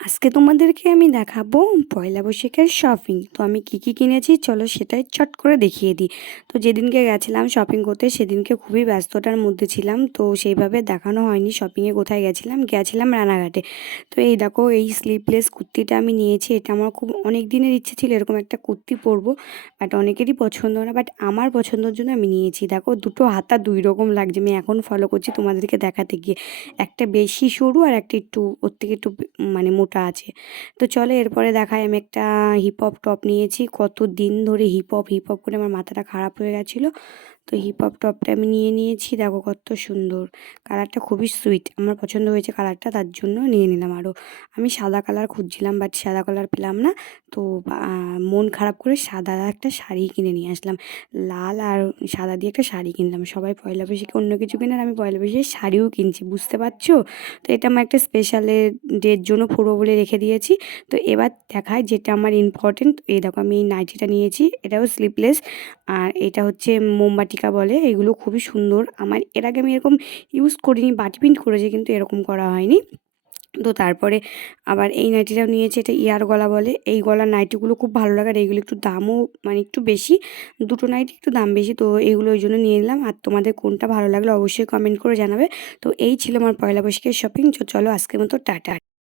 আজকে তোমাদেরকে আমি দেখাবো পয়লা বৈশাখের শপিং তো আমি কি কি কিনেছি? চলো সেটাই চট করে দেখিয়ে দিই। তো যেদিনকে গেছিলাম শপিং করতে, সেদিনকে খুবই ব্যস্ততার মধ্যে ছিলাম। তো সেইভাবে দেখানো হয়নি শপিংয়ে কোথায় গেছিলাম? গেছিলাম রানাঘাটে। তো এই দেখো, এই স্লিভলেস কুর্তিটা আমি নিয়েছি। এটা আমার খুব অনেক দিনের ইচ্ছে ছিল এরকম একটা কুর্তি পরবো বাট অনেকেরই পছন্দ না বাট আমার পছন্দের জন্য আমি নিয়েছি। দেখো, দুটো হাতা দুই রকম লাগছে। আমি এখন ফলো করছি তোমাদেরকে দেখাতে গিয়ে। একটা বেশি সরু আর একটা একটু, ওর থেকে একটু মানে মোটা আছে। তো চলো এরপরে দেখায় আমি একটা হিপ হপ টপ নিয়েছি। কত দিন ধরে হিপ হপ হিপ হপ করে আমার মাথাটা খারাপ হয়ে গেছিল। তো হিপ হপ টপটা আমি নিয়ে নিয়েছি। দেখো কত সুন্দর। কালারটা খুবই সুইট আমার পছন্দ হয়েছে কালারটা তার জন্য নিয়ে নিলাম আরও আমি সাদা কালার খুঁজছিলাম বাট সাদা কালার পেলাম না। তো মন খারাপ করে সাদা একটা শাড়ি কিনে নিয়ে আসলাম। লাল আর সাদা দিয়ে একটা শাড়ি কিনলাম। সবাই পয়লা বৈশাখে অন্য কিছু কিনে আর আমি পয়লা বৈশাখে শাড়িও কিনছি, বুঝতে পারছ? তো এটা আমার একটা স্পেশালের ডের জন্য পুরো বলে রেখে দিয়েছি। তো এবার দেখায় যেটা আমার ইম্পর্টেন্ট এই দেখো আমি এই নাইটিটা নিয়েছি। এটাও স্লিপলেস আর এটা হচ্ছে মোমবাটিকা বলে, এগুলো খুবই সুন্দর। আমার এর আগে আমি এরকম ইউজ করিনি বাটি প্রিন্ট করেছি, কিন্তু এরকম করা হয়নি। তো তারপরে আবার এই নাইটিটাও নিয়েছে, এটা ইয়ার গলা বলে। এই গলার নাইটিগুলো খুব ভালো লাগে, আর এইগুলো একটু দামও মানে একটু বেশি। দুটো নাইটি একটু দাম বেশি, তো এইগুলো ওই জন্য নিয়ে নিলাম। আর তোমাদের কোনটা ভালো লাগল অবশ্যই কমেন্ট করে জানাবে। তো এই ছিল আমার পয়লা বৈশাখের শপিং চলো আজকের মতো, টাটা।